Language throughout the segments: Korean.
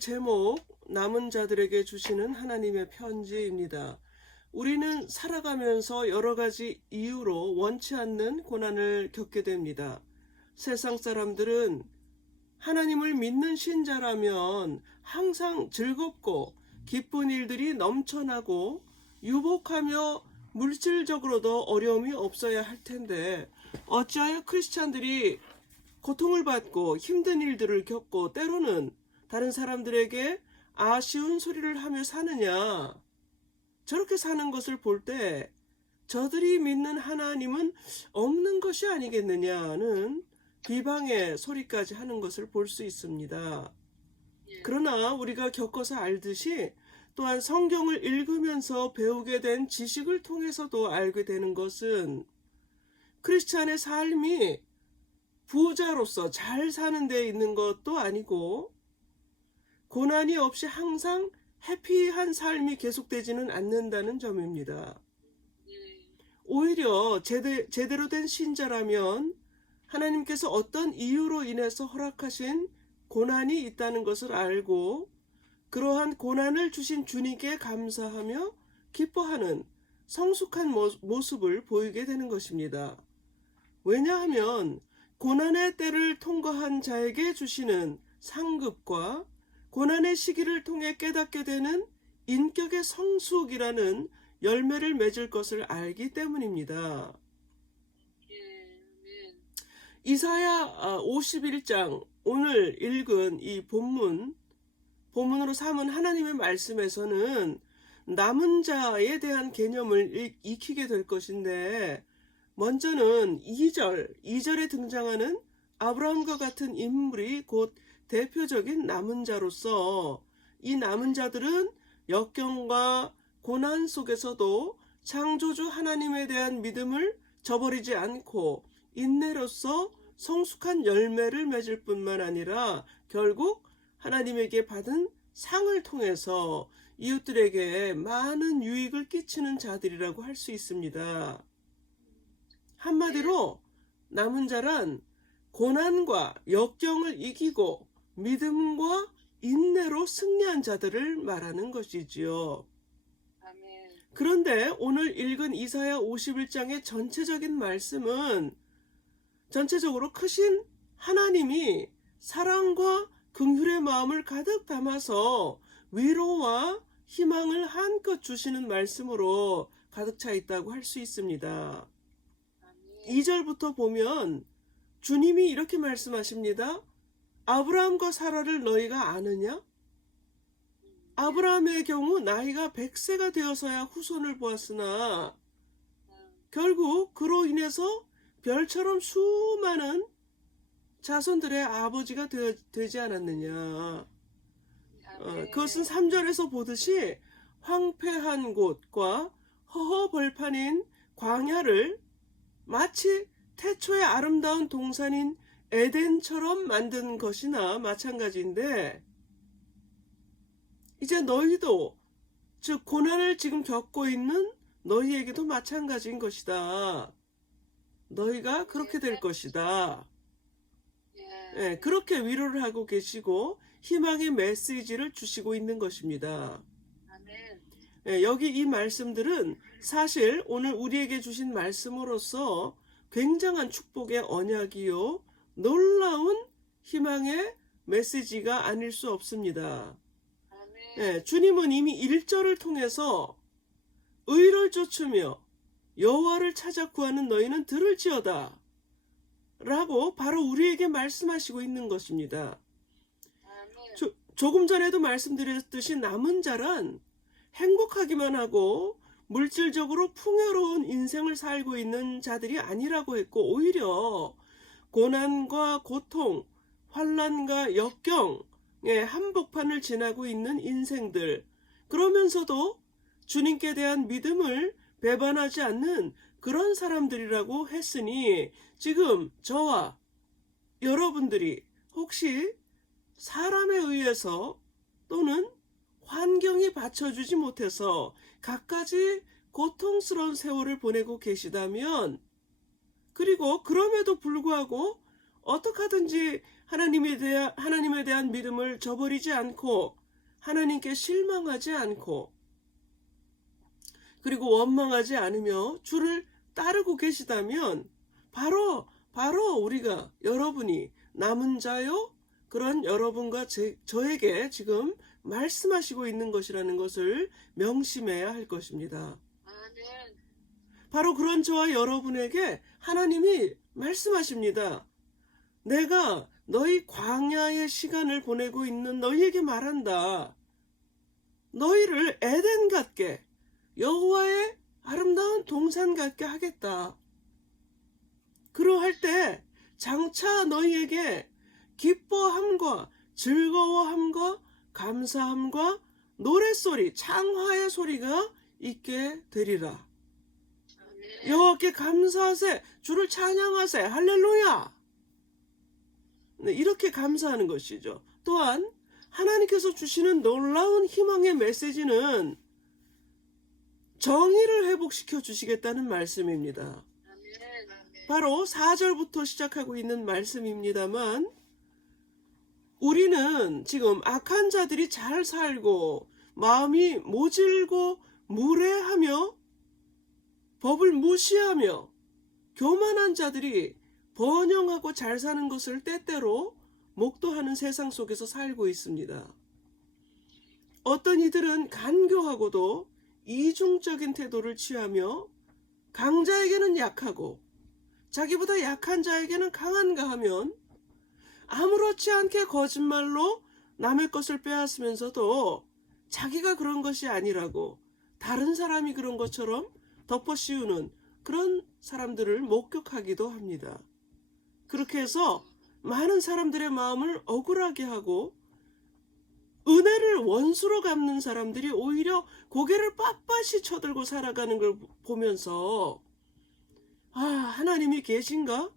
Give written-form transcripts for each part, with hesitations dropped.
제목, 남은 자들에게 주시는 하나님의 편지입니다. 우리는 살아가면서 여러 가지 이유로 원치 않는 고난을 겪게 됩니다. 세상 사람들은 하나님을 믿는 신자라면 항상 즐겁고 기쁜 일들이 넘쳐나고 유복하며 물질적으로도 어려움이 없어야 할 텐데, 어찌하여 크리스찬들이 고통을 받고 힘든 일들을 겪고 때로는 다른 사람들에게 아쉬운 소리를 하며 사느냐? 저렇게 사는 것을 볼 때 저들이 믿는 하나님은 없는 것이 아니겠느냐는 비방의 소리까지 하는 것을 볼 수 있습니다. 그러나 우리가 겪어서 알듯이, 또한 성경을 읽으면서 배우게 된 지식을 통해서도 알게 되는 것은, 크리스찬의 삶이 부자로서 잘 사는 데 있는 것도 아니고 고난이 없이 항상 해피한 삶이 계속되지는 않는다는 점입니다. 오히려 제대로 된 신자라면 하나님께서 어떤 이유로 인해서 허락하신 고난이 있다는 것을 알고 그러한 고난을 주신 주님께 감사하며 기뻐하는 성숙한 모습을 보이게 되는 것입니다. 왜냐하면 고난의 때를 통과한 자에게 주시는 상급과 고난의 시기를 통해 깨닫게 되는 인격의 성숙이라는 열매를 맺을 것을 알기 때문입니다. 이사야 51장, 오늘 읽은 이 본문으로 삼은 하나님의 말씀에서는 남은 자에 대한 개념을 익히게 될 것인데, 먼저는 2절에 등장하는 아브라함과 같은 인물이 곧 대표적인 남은 자로서, 이 남은 자들은 역경과 고난 속에서도 창조주 하나님에 대한 믿음을 저버리지 않고 인내로서 성숙한 열매를 맺을 뿐만 아니라 결국 하나님에게 받은 상을 통해서 이웃들에게 많은 유익을 끼치는 자들이라고 할 수 있습니다. 한마디로 남은 자란 고난과 역경을 이기고 믿음과 인내로 승리한 자들을 말하는 것이지요. 그런데 오늘 읽은 이사야 51장의 전체적인 말씀은 전체적으로 크신 하나님이 사랑과 긍휼의 마음을 가득 담아서 위로와 희망을 한껏 주시는 말씀으로 가득 차 있다고 할 수 있습니다. 2절부터 보면 주님이 이렇게 말씀하십니다. 아브라함과 사라를 너희가 아느냐? 아브라함의 경우 나이가 100세가 되어서야 후손을 보았으나 결국 그로 인해서 별처럼 수많은 자손들의 아버지가 되지 않았느냐. 그것은 3절에서 보듯이 황폐한 곳과 허허벌판인 광야를 마치 태초의 아름다운 동산인 에덴처럼 만든 것이나 마찬가지인데, 이제 너희도, 즉 고난을 지금 겪고 있는 너희에게도 마찬가지인 것이다. 너희가 그렇게 될 것이다. 그렇게 위로를 하고 계시고 희망의 메시지를 주시고 있는 것입니다. 여기 이 말씀들은 사실 오늘 우리에게 주신 말씀으로서 굉장한 축복의 언약이요, 놀라운 희망의 메시지가 아닐 수 없습니다. 주님은 이미 1절을 통해서 의를 쫓으며 여호와를 찾아 구하는 너희는 들을지어다 라고 바로 우리에게 말씀하시고 있는 것입니다. 조금 전에도 말씀드렸듯이 남은 자란 행복하기만 하고 물질적으로 풍요로운 인생을 살고 있는 자들이 아니라고 했고, 오히려 고난과 고통, 환난과 역경의 한복판을 지나고 있는 인생들, 그러면서도 주님께 대한 믿음을 배반하지 않는 그런 사람들이라고 했으니, 지금 저와 여러분들이 혹시 사람에 의해서 또는 환경이 받쳐주지 못해서 갖가지 고통스러운 세월을 보내고 계시다면, 그리고 그럼에도 불구하고 어떻게 하든지 하나님에 대한 믿음을 저버리지 않고 하나님께 실망하지 않고 그리고 원망하지 않으며 주를 따르고 계시다면 바로 우리가 여러분이 남은 자요 그런 여러분과 저에게 지금 말씀하시고 있는 것이라는 것을 명심해야 할 것입니다. 아멘. 바로 그런 저와 여러분에게 하나님이 말씀하십니다. 내가 너희 광야의 시간을 보내고 있는 너희에게 말한다. 너희를 에덴 같게 여호와의 아름다운 동산 같게 하겠다. 그러할 때 장차 너희에게 기뻐함과 즐거워함과 감사함과 노랫소리, 창화의 소리가 있게 되리라. 아멘. 여호와께 감사하세, 주를 찬양하세, 할렐루야. 네, 이렇게 감사하는 것이죠. 또한 하나님께서 주시는 놀라운 희망의 메시지는 정의를 회복시켜 주시겠다는 말씀입니다. 아멘. 아멘. 바로 4절부터 시작하고 있는 말씀입니다만 우리는 지금 악한 자들이 잘 살고 마음이 모질고 무례하며 법을 무시하며 교만한 자들이 번영하고 잘 사는 것을 때때로 목도하는 세상 속에서 살고 있습니다. 어떤 이들은 간교하고도 이중적인 태도를 취하며 강자에게는 약하고 자기보다 약한 자에게는 강한가 하면 아무렇지 않게 거짓말로 남의 것을 빼앗으면서도 자기가 그런 것이 아니라고 다른 사람이 그런 것처럼 덮어씌우는 그런 사람들을 목격하기도 합니다. 그렇게 해서 많은 사람들의 마음을 억울하게 하고 은혜를 원수로 갚는 사람들이 오히려 고개를 빳빳이 쳐들고 살아가는 걸 보면서 하나님이 계신가?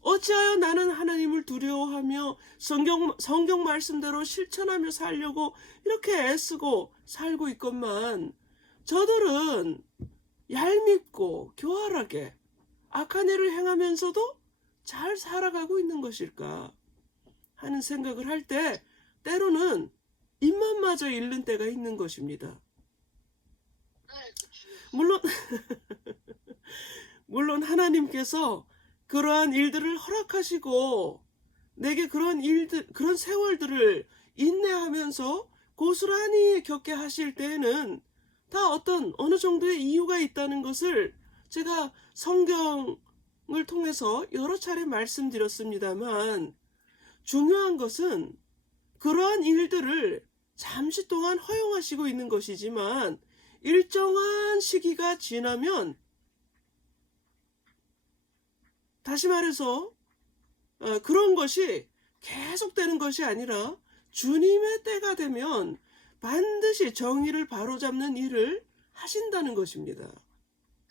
어찌하여 나는 하나님을 두려워하며 성경 말씀대로 실천하며 살려고 이렇게 애쓰고 살고 있건만 저들은 얄밉고 교활하게 악한 일을 행하면서도 잘 살아가고 있는 것일까 하는 생각을 할 때 때로는 입맛마저 잃는 때가 있는 것입니다. 물론 하나님께서 그러한 일들을 허락하시고 내게 그런 세월들을 인내하면서 고스란히 겪게 하실 때에는 다 어느 정도의 이유가 있다는 것을 제가 성경을 통해서 여러 차례 말씀드렸습니다만 중요한 것은 그러한 일들을 잠시 동안 허용하시고 있는 것이지만 일정한 시기가 지나면 다시 말해서 그런 것이 계속되는 것이 아니라 주님의 때가 되면 반드시 정의를 바로잡는 일을 하신다는 것입니다.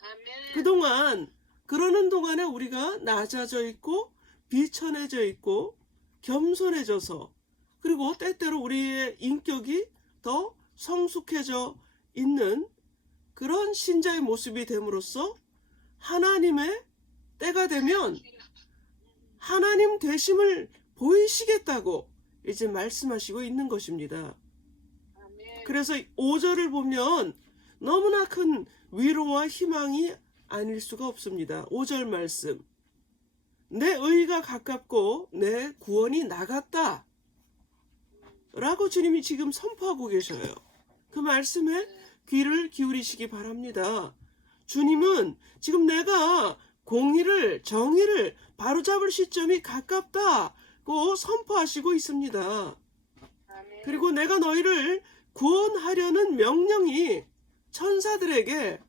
아멘. 그동안 그러는 동안에 우리가 낮아져 있고 비천해져 있고 겸손해져서 그리고 때때로 우리의 인격이 더 성숙해져 있는 그런 신자의 모습이 됨으로써 하나님의 때가 되면 하나님 되심을 보이시겠다고 이제 말씀하시고 있는 것입니다. 아멘. 그래서 5절을 보면 너무나 큰 위로와 희망이 아닐 수가 없습니다. 5절 말씀. 내 의가 가깝고 내 구원이 나갔다. 라고 주님이 지금 선포하고 계셔요. 그 말씀에 귀를 기울이시기 바랍니다. 주님은 지금 내가 공의를, 정의를 바로잡을 시점이 가깝다고 선포하시고 있습니다. 아멘. 그리고 내가 너희를 구원하려는 명령이 천사들에게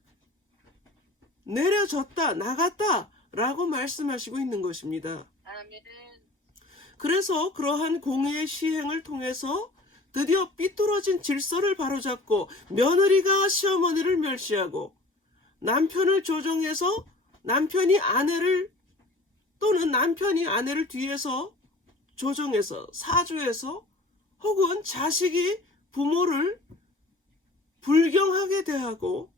내려졌다, 나갔다 라고 말씀하시고 있는 것입니다. 아멘. 그래서 그러한 공의의 시행을 통해서 드디어 삐뚤어진 질서를 바로잡고 며느리가 시어머니를 멸시하고 남편을 조정해서 남편이 아내를 또는 남편이 아내를 뒤에서 조정해서 사주해서 혹은 자식이 부모를 불경하게 대하고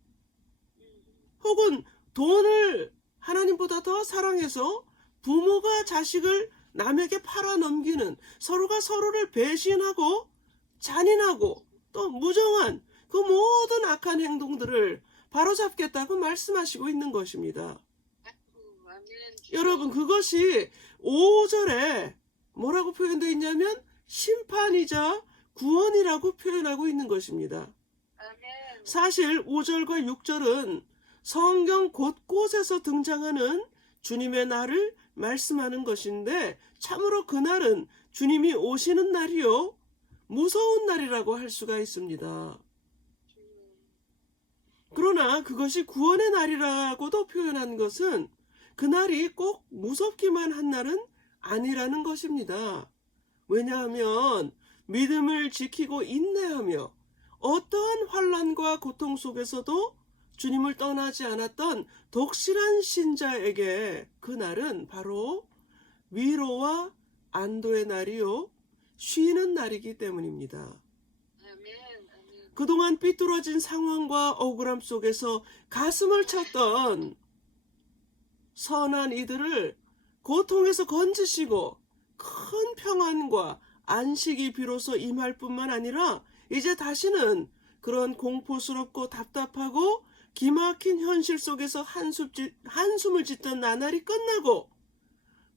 혹은 돈을 하나님보다 더 사랑해서 부모가 자식을 남에게 팔아넘기는, 서로가 서로를 배신하고 잔인하고 또 무정한 그 모든 악한 행동들을 바로잡겠다고 말씀하시고 있는 것입니다. 아멘. 여러분, 그것이 5절에 뭐라고 표현되어 있냐면 심판이자 구원이라고 표현하고 있는 것입니다. 아멘. 사실 5절과 6절은 성경 곳곳에서 등장하는 주님의 날을 말씀하는 것인데, 참으로 그날은 주님이 오시는 날이요 무서운 날이라고 할 수가 있습니다. 그러나 그것이 구원의 날이라고도 표현한 것은 그날이 꼭 무섭기만 한 날은 아니라는 것입니다. 왜냐하면 믿음을 지키고 인내하며 어떠한 환난과 고통 속에서도 주님을 떠나지 않았던 독실한 신자에게 그날은 바로 위로와 안도의 날이요 쉬는 날이기 때문입니다. 아멘. 아멘. 그동안 삐뚤어진 상황과 억울함 속에서 가슴을 쳤던 선한 이들을 고통에서 건지시고 큰 평안과 안식이 비로소 임할 뿐만 아니라 이제 다시는 그런 공포스럽고 답답하고 기막힌 현실 속에서 한숨을 짓던 나날이 끝나고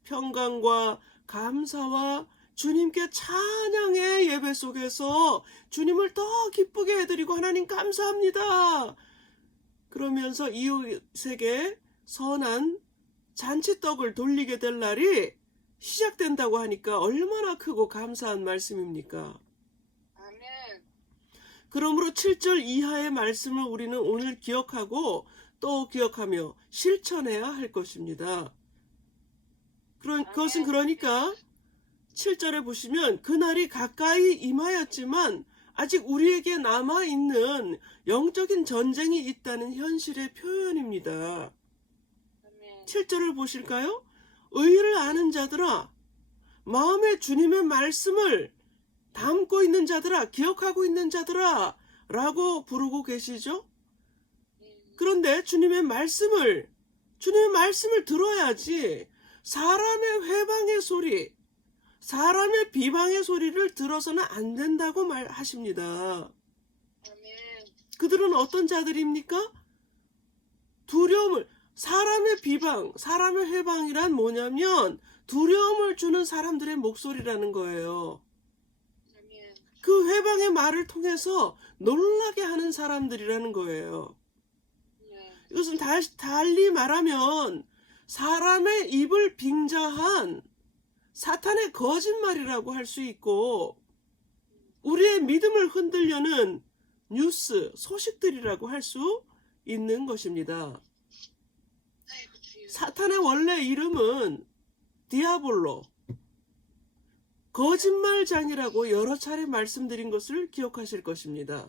평강과 감사와 주님께 찬양의 예배 속에서 주님을 더 기쁘게 해드리고 하나님 감사합니다. 그러면서 이웃에게 선한 잔치떡을 돌리게 될 날이 시작된다고 하니까 얼마나 크고 감사한 말씀입니까? 아멘. 그러므로 7절 이하의 말씀을 우리는 오늘 기억하고 또 기억하며 실천해야 할 것입니다. 그것은 그러니까 7절에 보시면 그날이 가까이 임하였지만 아직 우리에게 남아있는 영적인 전쟁이 있다는 현실의 표현입니다. 7절을 보실까요? 의를 아는 자들아, 마음에 주님의 말씀을 담고 있는 자들아, 기억하고 있는 자들아 라고 부르고 계시죠? 그런데 주님의 말씀을 들어야지 사람의 회방의 소리, 사람의 비방의 소리를 들어서는 안 된다고 말하십니다. 그들은 어떤 자들입니까? 두려움을, 사람의 비방, 사람의 회방이란 뭐냐면 두려움을 주는 사람들의 목소리라는 거예요. 그 회방의 말을 통해서 놀라게 하는 사람들이라는 거예요. 이것은 달리 말하면 사람의 입을 빙자한 사탄의 거짓말이라고 할 수 있고 우리의 믿음을 흔들려는 뉴스, 소식들이라고 할 수 있는 것입니다. 사탄의 원래 이름은 디아볼로, 거짓말장이라고 여러 차례 말씀드린 것을 기억하실 것입니다.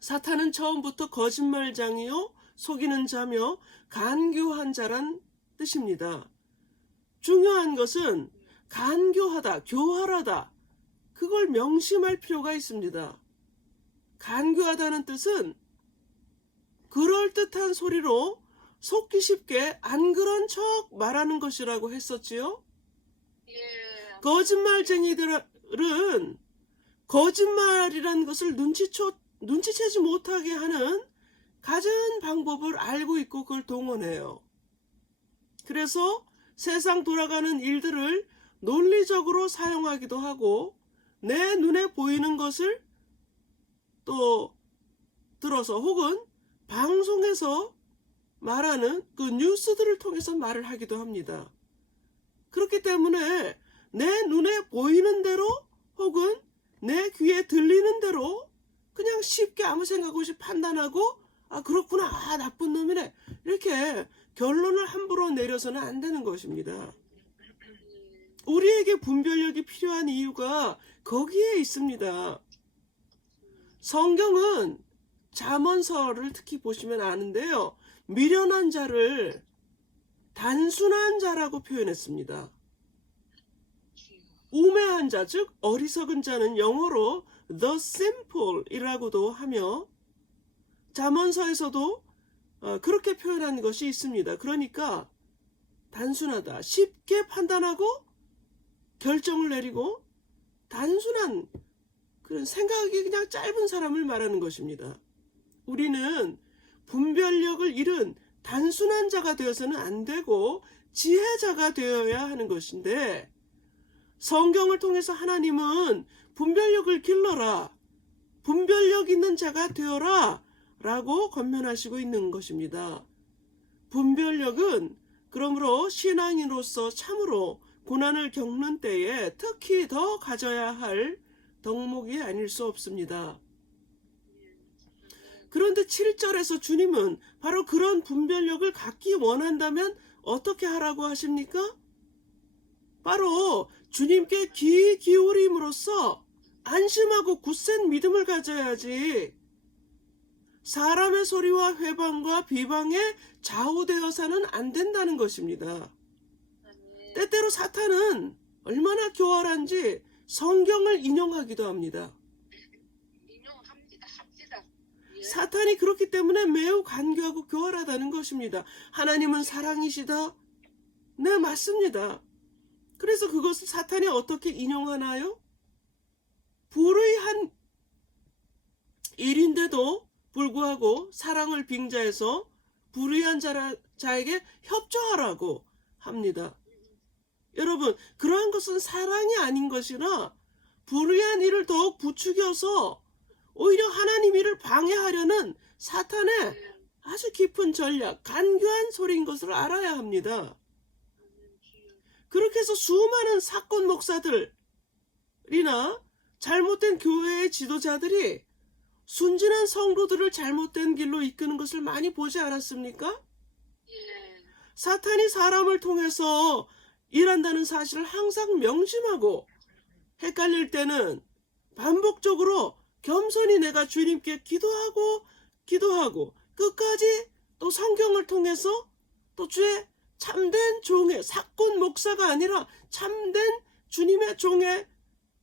사탄은 처음부터 거짓말장이요 속이는 자며 간교한 자란 뜻입니다. 중요한 것은 간교하다, 교활하다, 그걸 명심할 필요가 있습니다. 간교하다는 뜻은 그럴듯한 소리로 속기 쉽게 안 그런 척 말하는 것이라고 했었지요. 거짓말쟁이들은 거짓말이라는 것을 눈치채지 못하게 하는 갖은 방법을 알고 있고 그걸 동원해요. 그래서 세상 돌아가는 일들을 논리적으로 사용하기도 하고 내 눈에 보이는 것을 또 들어서 혹은 방송에서 말하는 그 뉴스들을 통해서 말을 하기도 합니다. 그렇기 때문에 내 눈에 보이는 대로 혹은 내 귀에 들리는 대로 그냥 쉽게 아무 생각 없이 판단하고 아 그렇구나, 아 나쁜 놈이네, 이렇게 결론을 함부로 내려서는 안 되는 것입니다. 우리에게 분별력이 필요한 이유가 거기에 있습니다. 성경은 잠언서를 특히 보시면 아는데요, 미련한 자를 단순한 자라고 표현했습니다. 우매한 자, 즉 어리석은 자는 영어로 the simple 이라고도 하며 잠언서에서도 그렇게 표현한 것이 있습니다. 그러니까 단순하다. 쉽게 판단하고 결정을 내리고 단순한 그런 생각이 그냥 짧은 사람을 말하는 것입니다. 우리는 분별력을 잃은 단순한 자가 되어서는 안 되고 지혜자가 되어야 하는 것인데, 성경을 통해서 하나님은 분별력을 길러라, 분별력 있는 자가 되어라 라고 권면하시고 있는 것입니다. 분별력은 그러므로 신앙인으로서 참으로 고난을 겪는 때에 특히 더 가져야 할 덕목이 아닐 수 없습니다. 그런데 7절에서 주님은 바로 그런 분별력을 갖기 원한다면 어떻게 하라고 하십니까? 바로 주님께 귀 기울임으로써 안심하고 굳센 믿음을 가져야지, 사람의 소리와 회방과 비방에 좌우되어서는 안 된다는 것입니다. 때때로 사탄은 얼마나 교활한지 성경을 인용하기도 합니다. 합시다. 사탄이 그렇기 때문에 매우 간교하고 교활하다는 것입니다. 하나님은 사랑이시다. 네, 맞습니다. 그래서 그것을 사탄이 어떻게 인용하나요? 불의한 일인데도 불구하고 사랑을 빙자해서 불의한 자에게 협조하라고 합니다. 여러분, 그러한 것은 사랑이 아닌 것이라 불의한 일을 더욱 부추겨서 오히려 하나님 일을 방해하려는 사탄의 아주 깊은 전략, 간교한 소리인 것을 알아야 합니다. 그렇게 해서 수많은 사건 목사들이나 잘못된 교회의 지도자들이 순진한 성도들을 잘못된 길로 이끄는 것을 많이 보지 않았습니까? 사탄이 사람을 통해서 일한다는 사실을 항상 명심하고 헷갈릴 때는 반복적으로 겸손히 내가 주님께 기도하고 끝까지 또 성경을 통해서 또 주의 참된 종의, 사건 목사가 아니라 참된 주님의 종의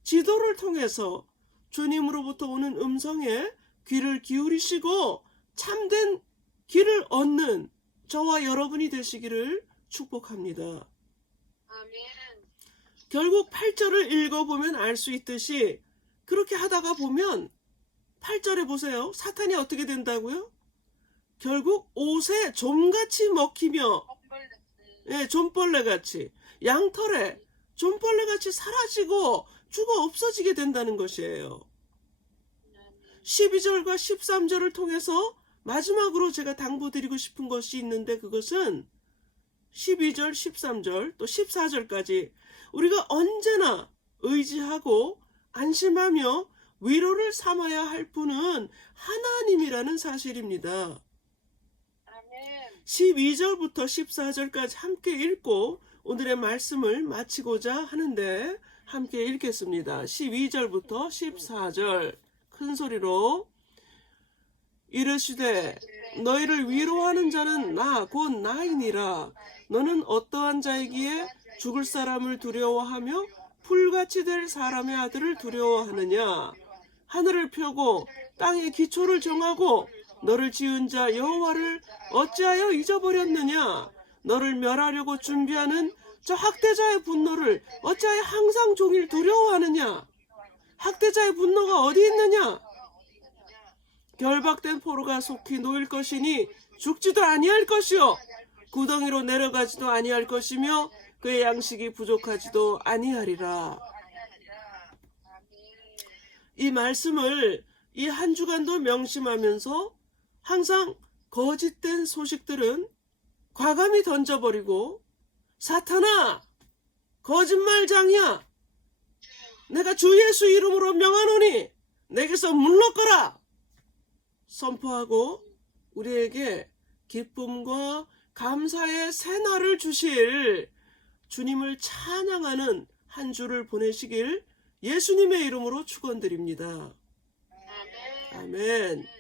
지도를 통해서 주님으로부터 오는 음성에 귀를 기울이시고 참된 길을 얻는 저와 여러분이 되시기를 축복합니다. 아멘. 결국 8절을 읽어보면 알 수 있듯이 그렇게 하다가 보면 8절에 보세요. 사탄이 어떻게 된다고요? 결국 옷에 좀같이 먹히며, 좀벌레같이, 양털에 좀벌레같이 사라지고 죽어 없어지게 된다는 것이에요. 12절과 13절을 통해서 마지막으로 제가 당부드리고 싶은 것이 있는데, 그것은 12절, 13절, 또 14절까지 우리가 언제나 의지하고 안심하며 위로를 삼아야 할 분은 하나님이라는 사실입니다. 12절부터 14절까지 함께 읽고 오늘의 말씀을 마치고자 하는데, 함께 읽겠습니다. 12절부터 14절 큰 소리로 이르시되 너희를 위로하는 자는 나 곧 나이니라. 너는 어떠한 자이기에 죽을 사람을 두려워하며 풀같이 될 사람의 아들을 두려워하느냐. 하늘을 펴고 땅의 기초를 정하고 너를 지은 자 여호와를 어찌하여 잊어버렸느냐. 너를 멸하려고 준비하는 저 학대자의 분노를 어찌하여 항상 종일 두려워하느냐. 학대자의 분노가 어디 있느냐. 결박된 포로가 속히 놓일 것이니 죽지도 아니할 것이요 구덩이로 내려가지도 아니할 것이며 그의 양식이 부족하지도 아니하리라. 이 말씀을 이 한 주간도 명심하면서 항상 거짓된 소식들은 과감히 던져버리고, 사탄아, 거짓말장이야, 내가 주 예수 이름으로 명하노니 내게서 물러거라 선포하고 우리에게 기쁨과 감사의 새날을 주실 주님을 찬양하는 한 주를 보내시길 예수님의 이름으로 축원드립니다. 아멘.